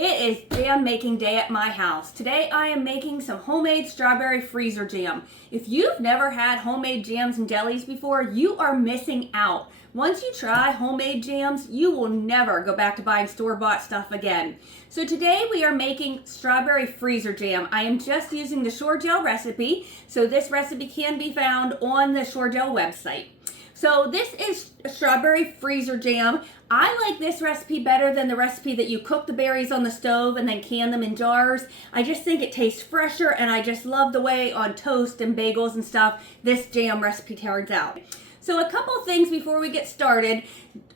It is jam making day at my house. Today I am making some homemade strawberry freezer jam. If you've never had homemade jams and jellies before, you are missing out. Once you try homemade jams, you will never go back to buying store-bought stuff again. So today we are making strawberry freezer jam. I am just using the Shore-Gel recipe, so this recipe can be found on the Shore-Gel website. So this is a strawberry freezer jam. I like this recipe better than the recipe that you cook the berries on the stove and then can them in jars. I just think it tastes fresher, and I just love the way on toast and bagels and stuff this jam recipe turns out. So a couple of things before we get started.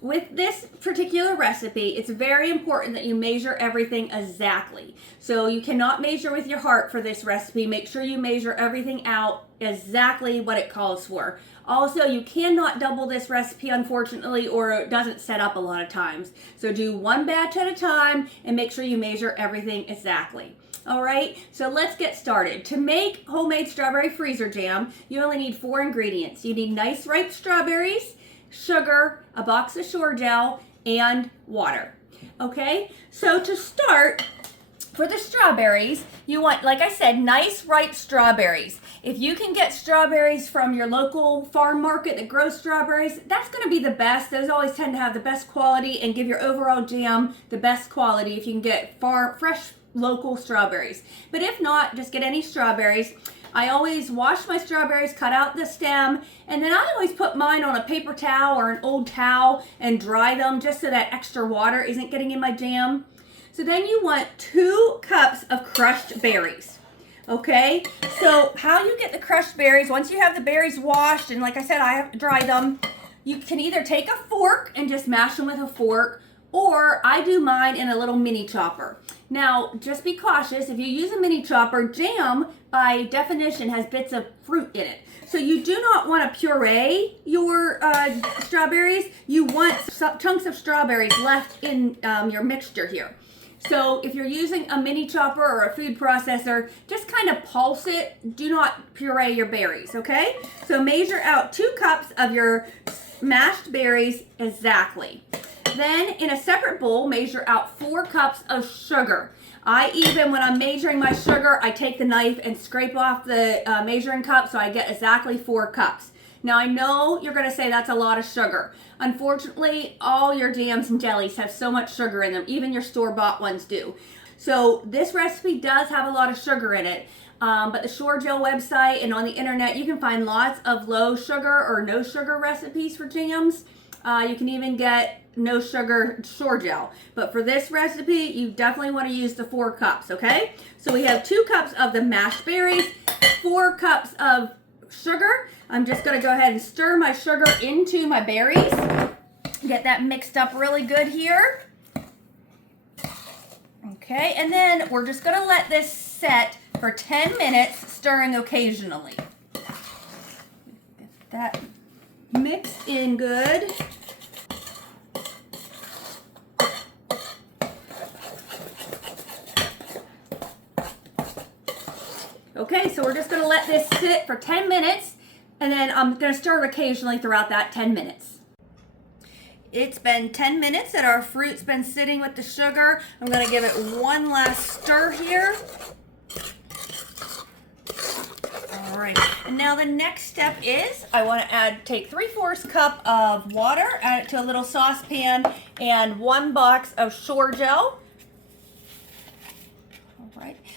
With this particular recipe, it's very important that you measure everything exactly. So you cannot measure with your heart for this recipe. Make sure you measure everything out exactly what it calls for. Also, you cannot double this recipe, unfortunately, or it doesn't set up a lot of times. So do one batch at a time and make sure you measure everything exactly. All right, so let's get started. To make homemade strawberry freezer jam, you only need 4 ingredients. You need nice ripe strawberries, sugar, a box of Shore-Gel, and water. Okay, so to start, for the strawberries, you want, like I said, nice ripe strawberries. If you can get strawberries from your local farm market that grows strawberries, that's going to be the best. Those always tend to have the best quality and give your overall jam the best quality if you can get fresh local strawberries. But if not, just get any strawberries. I always wash my strawberries, cut out the stem, and then I always put mine on a paper towel or an old towel and dry them just so that extra water isn't getting in my jam. So then you want 2 cups of crushed berries. Okay, so how you get the crushed berries, once you have the berries washed, and like I said, I have to dry them, you can either take a fork and just mash them with a fork, or I do mine in a little mini chopper. Now, just be cautious. If you use a mini chopper, jam, by definition, has bits of fruit in it. So you do not want to puree your strawberries. You want chunks of strawberries left in your mixture here. So if you're using a mini chopper or a food processor, just kind of pulse it. Do not puree your berries, okay? So measure out 2 cups of your mashed berries exactly. Then in a separate bowl, measure out 4 cups of sugar. When I'm measuring my sugar, I take the knife and scrape off the measuring cup so I get exactly 4 cups. Now I know you're going to say that's a lot of sugar. Unfortunately, all your jams and jellies have so much sugar in them, even your store-bought ones do. So this recipe does have a lot of sugar in it. But the Shore-Gel website and on the internet, you can find lots of low sugar or no sugar recipes for jams. You can even get no sugar Shore-Gel. But for this recipe, you definitely want to use the 4 cups, okay? So we have 2 cups of the mashed berries, 4 cups of sugar. I'm just going to go ahead and stir my sugar into my berries. Get that mixed up really good here. Okay, and then we're just going to let this set for 10 minutes, stirring occasionally. Get that mixed in good. Okay, so we're just going to let this sit for 10 minutes, and then I'm going to stir it occasionally throughout that 10 minutes. It's been 10 minutes and our fruit's been sitting with the sugar. I'm going to give it one last stir here. All right, and now the next step is I want to take 3/4 cup of water, add it to a little saucepan, and 1 box of Shore-Gel.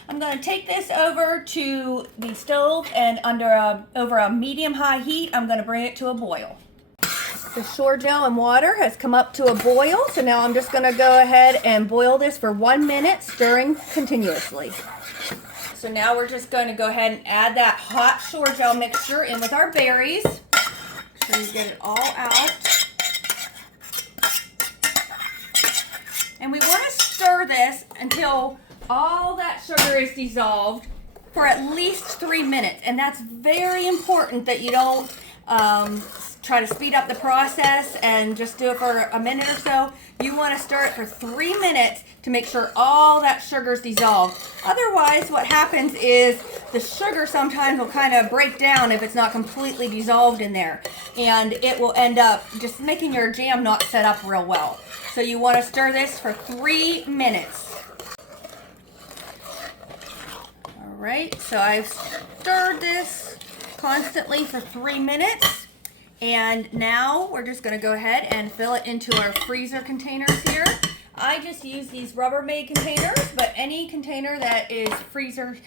I'm going to take this over to the stove, and over a medium-high heat, I'm going to bring it to a boil. The Shore-Gel and water has come up to a boil, so now I'm just going to go ahead and boil this for 1 minute, stirring continuously. So now we're just going to go ahead and add that hot Shore-Gel mixture in with our berries. Make sure you get it all out. And we want to stir this until all that sugar is dissolved for at least 3 minutes. And that's very important that you don't try to speed up the process and just do it for a minute or so. You want to stir it for 3 minutes to make sure all that sugar is dissolved. Otherwise, what happens is the sugar sometimes will kind of break down if it's not completely dissolved in there. And it will end up just making your jam not set up real well. So you want to stir this for 3 minutes. right, so I've stirred this constantly for 3 minutes, and now we're just going to go ahead and fill it into our freezer containers here. I just use these Rubbermaid containers, but any container that is freezer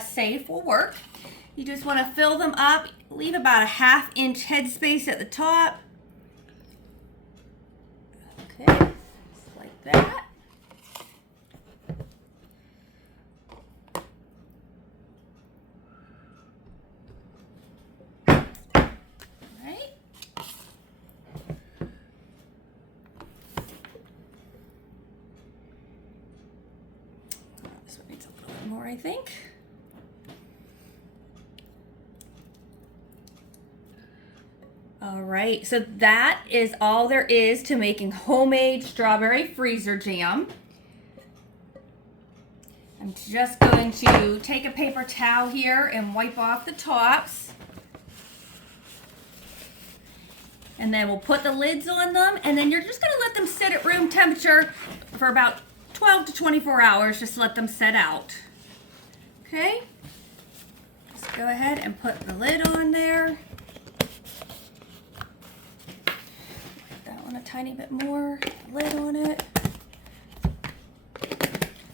safe will work. You just want to fill them up, leave about a 1/2 inch headspace at the top. Okay, just like that. This one needs a little bit more, I think. All right, so that is all there is to making homemade strawberry freezer jam. I'm just going to take a paper towel here and wipe off the tops. And then we'll put the lids on them, and then you're just going to let them sit at room temperature for about 12 to 24 hours. Just let them set out. Okay? Just go ahead and put the lid on there. That one a tiny bit more. Lid on it.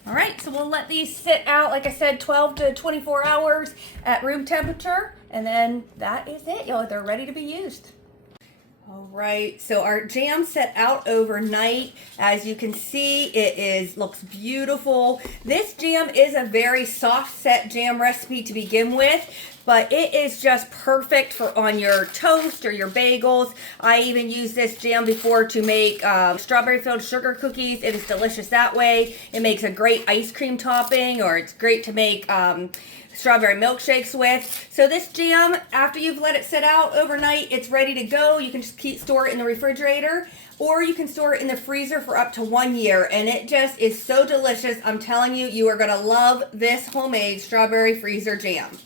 All right, so we'll let these sit out, like I said, 12 to 24 hours at room temperature, and then that is it. They're ready to be used. All right, so our jam set out overnight. As you can see, looks beautiful. This jam is a very soft set jam recipe to begin with, but it is just perfect for on your toast or your bagels. I even used this jam before to make strawberry filled sugar cookies. It is delicious that way. It makes a great ice cream topping, or it's great to make strawberry milkshakes with. So this jam, after you've let it sit out overnight, it's ready to go. You can just store it in the refrigerator, or you can store it in the freezer for up to 1 year, and it just is so delicious. I'm telling you, you are going to love this homemade strawberry freezer jam.